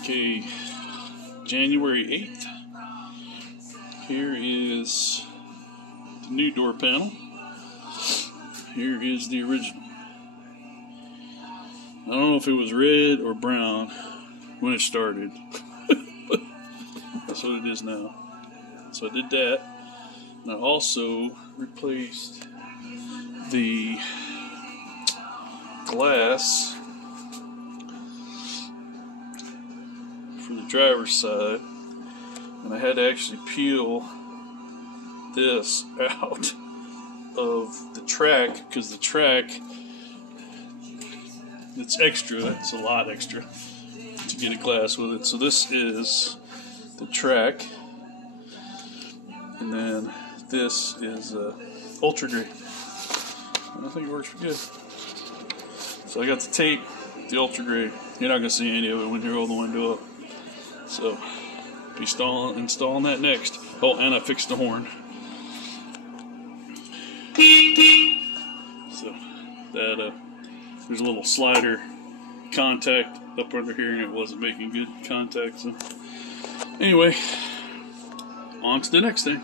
Okay, January 8th. Here is the new door panel. Here is the original. I don't know if it was red or brown when it started, but that's what it is now. So I did that. And I also replaced the glass for the driver's side, and I had to actually peel this out of the track because the track, it's extra, it's a lot extra to get a glass with it. So this is the track, and then this is Ultra Gray, and I think it works pretty good. So I got the tape, the Ultra Gray. You're not going to see any of it when you roll the window up. So be installing that next. Oh, and I fixed the horn. So that there's a little slider contact up under here, and it wasn't making good contact. So anyway, on to the next thing.